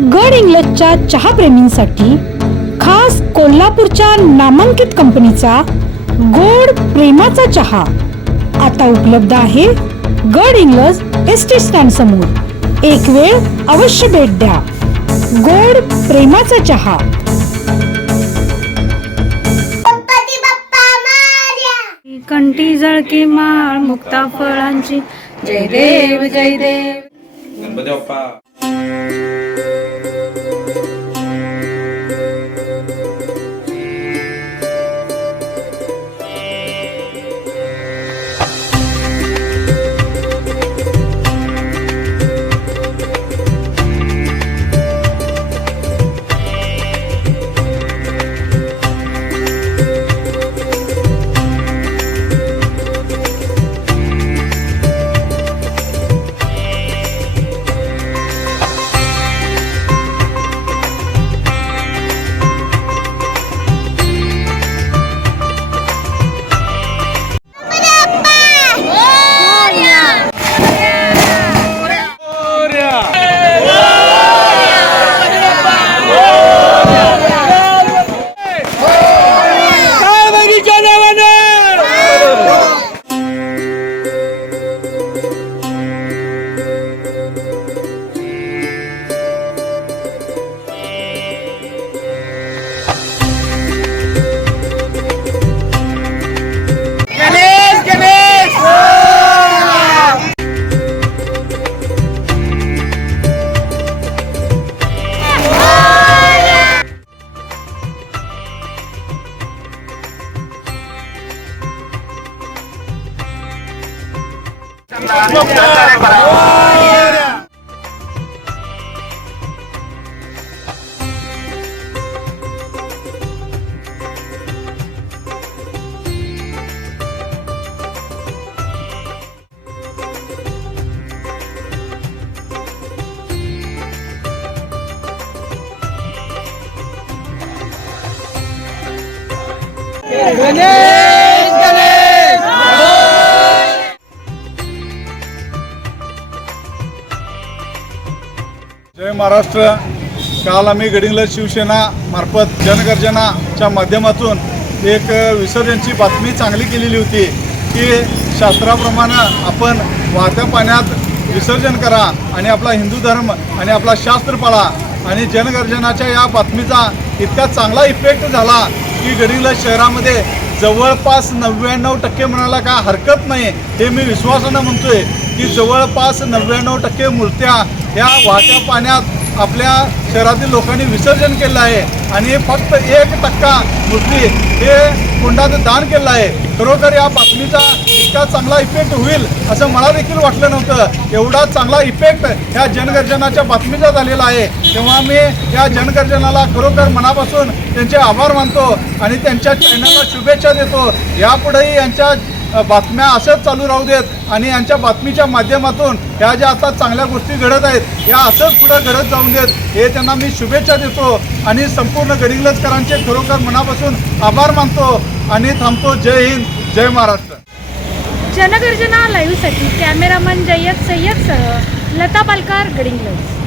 गड इंग्लजच्या चहाप्रेमींसाठी खास कोल्हापूरच्या नामांकित कंपनीचा गोड प्रेमाचा चहा आता उपलब्ध आहे गड इंग्लज एसटी स्टँड समोर। एक वेळ अवश्य भेट द्या। गोड प्रेमाचा चहा। कंठी जळकी माळ मुक्ता फळांची, जय देव जय देव गणपती बाप्पा। जय महाराष्ट्र। काल आम्ही गड इंग्लज शिवसेना मार्फत जनगर्जनाच्या माध्यमातून एक विसर्जनची बातमी चांगली केलेली होती की शास्त्राप्रमाणे आपण वाहत्या पाण्यात विसर्जन करा आणि आपला हिंदू धर्म आणि आपला शास्त्र पाळा। आणि जनगर्जनाच्या या बातमीचा इतका चांगला इफेक्ट झाला की गड इंग्लज शहरामध्ये जवळपास 99% म्हणायला काय हरकत नाही, हे मी विश्वासानं म्हणतोय की जवळपास 99% मूर्त्या ह्या वाहत्या पाण्यात आपल्या शहरातील लोकांनी विसर्जन केलं आहे आणि फक्त 1% मूर्ती हे कुंडात दान केलं आहे। खरोखर या बातमीचा इतका चांगला इफेक्ट होईल असं मला देखील वाटलं नव्हतं। एवढा चांगला इफेक्ट ह्या जनगर्जनाच्या बातमीचा झालेला आहे, तेव्हा मी या जनगर्जनाला खरोखर मनापासून त्यांचे आभार मानतो आणि त्यांच्या चॅनलला शुभेच्छा देतो। यापुढेही यांच्या बातम्या असंच चालू राहू देत आणि यांच्या बातमीच्या माध्यमातून ह्या ज्या आता चांगल्या गोष्टी घडत आहेत या असंच पुढे घडत जाऊन देत, हे त्यांना मी शुभेच्छा देतो आणि संपूर्ण गड इंग्लजकरांचे खरोखर मनापासून आभार मानतो आणि थांबतो। जय हिंद, जय महाराष्ट्र। जनगर्जना लाईव्हसाठी कॅमेरामन जय्यद सय्यदसह लता पालकर, गड इंग्लज।